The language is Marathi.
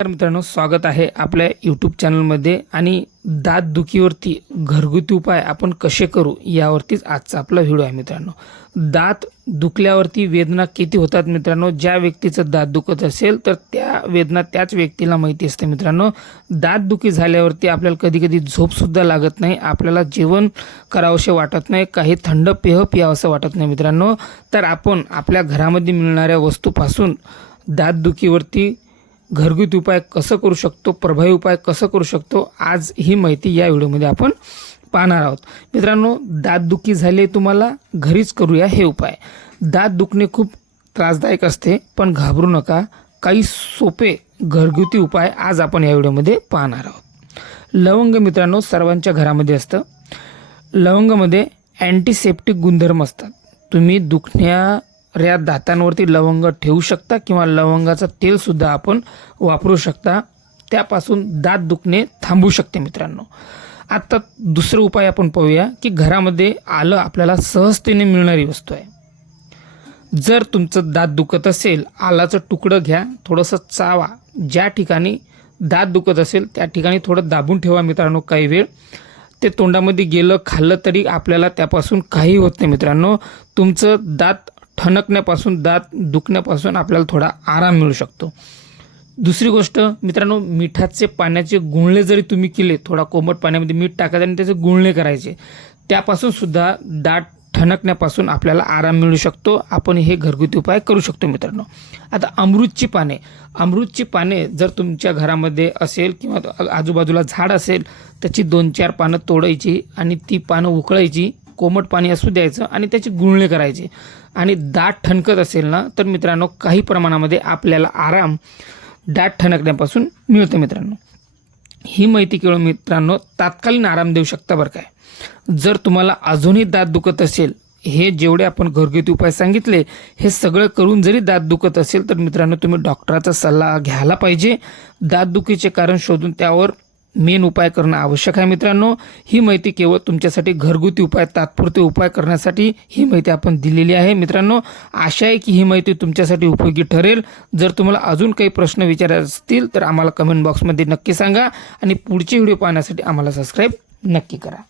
तर मित्रांनो स्वागत आहे आपल्या यूट्यूब चॅनलमध्ये आणि दात दुखीवरती घरगुती उपाय आपण कसे करू यावरतीच आजचा आपला व्हिडिओ आहे मित्रांनो. दात दुखल्यावरती वेदना किती होतात मित्रांनो ज्या व्यक्तीचं दात दुखत असेल तर त्या वेदना त्याच व्यक्तीला माहिती असते मित्रांनो. दात दुखी झाल्यावरती आपल्याला कधी कधी झोपसुद्धा लागत नाही आपल्याला जेवण करावंसे वाटत नाही काही थंड पेह पियावंसं वाटत नाही मित्रांनो. तर आपण आपल्या घरामध्ये मिळणाऱ्या वस्तूपासून दात दुखीवरती घरगुती उपाय कसं करू शकतो प्रभावी उपाय कसं करू शकतो आज ही माहिती या व्हिडिओमध्ये आपण पाहणार आहोत. मित्रांनो दात दुखी झाली तुम्हाला घरीच करूया हे उपाय. दात दुखणे खूप त्रासदायक असते पण घाबरू नका. काही सोपे घरगुती उपाय आज आपण या व्हिडिओमध्ये पाहणार आहोत. लवंग मित्रांनो सर्वांच्या घरामध्ये असतं. लवंगामध्ये अँटीसेप्टिक गुणधर्म असतात. तुम्ही दुखण्या या दातांवरती लवंग ठेवू शकता किंवा लवंगाचं तेलसुद्धा आपण वापरू शकता. त्यापासून दात दुखणे थांबू शकते मित्रांनो. आत्ता दुसरं उपाय आपण पाहूया की घरामध्ये आलं आपल्याला सहजतेने मिळणारी वस्तू आहे. जर तुमचं दात दुखत असेल आलाचं तुकडं घ्या थोडंसं चावा. ज्या ठिकाणी दात दुखत असेल त्या ठिकाणी थोडं दाबून ठेवा मित्रांनो काही वेळ. ते तोंडामध्ये गेलं खाल्लं तरी आपल्याला त्यापासून काही होत नाही मित्रांनो. तुमचं दात ठणकण्यापासून दात दुखण्यापासून आपल्याला थोडा आराम मिळू शकतो. दुसरी गोष्ट मित्रांनो मिठाचे पाण्याचे गुळणे जरी तुम्ही केले थोडा कोमट पाण्यामध्ये मीठ टाकायचं आणि त्याचे गुळणे करायचे त्यापासून सुद्धा दाट ठणकण्यापासून आपल्याला आराम मिळू शकतो. आपण हे घरगुती उपाय करू शकतो मित्रांनो. आता अमृतची पाने. अमृतची पाने जर तुमच्या घरामध्ये असेल किंवा आजूबाजूला झाड असेल त्याची दोन चार पानं तोडायची आणि ती पानं उकळायची कोमट पाणी असू द्यायचं आणि त्याची गुळणे करायचे. आणि दाट ठणकत असेल ना तर मित्रांनो काही प्रमाणामध्ये आपल्याला आराम दाट ठणकण्यापासून मिळतं मित्रांनो. ही माहिती केवळ मित्रांनो तात्कालीन आराम देऊ शकता बरं काय. जर तुम्हाला अजूनही दात दुखत असेल हे जेवढे आपण घरगुती उपाय सांगितले हे सगळं करून जरी दात दुखत असेल तर मित्रांनो तुम्ही डॉक्टराचा सल्ला घ्यायला पाहिजे. दात दुखीचे कारण शोधून त्यावर मेन उपाय करणं आवश्यक आहे मित्रांनो. ही माहिती केवळ तुमच्यासाठी घरगुती उपाय तात्पुरते उपाय करण्यासाठी ही माहिती आपण दिलेली आहे. मित्रांनो आशा आहे की ही माहिती तुमच्यासाठी उपयोगी ठरेल. जर तुम्हाला अजून काही प्रश्न विचारायचे असतील तर आम्हाला कमेंट बॉक्समध्ये नक्की सांगा आणि पुढचे व्हिडिओ पाहण्यासाठी आम्हाला सबस्क्राईब नक्की करा.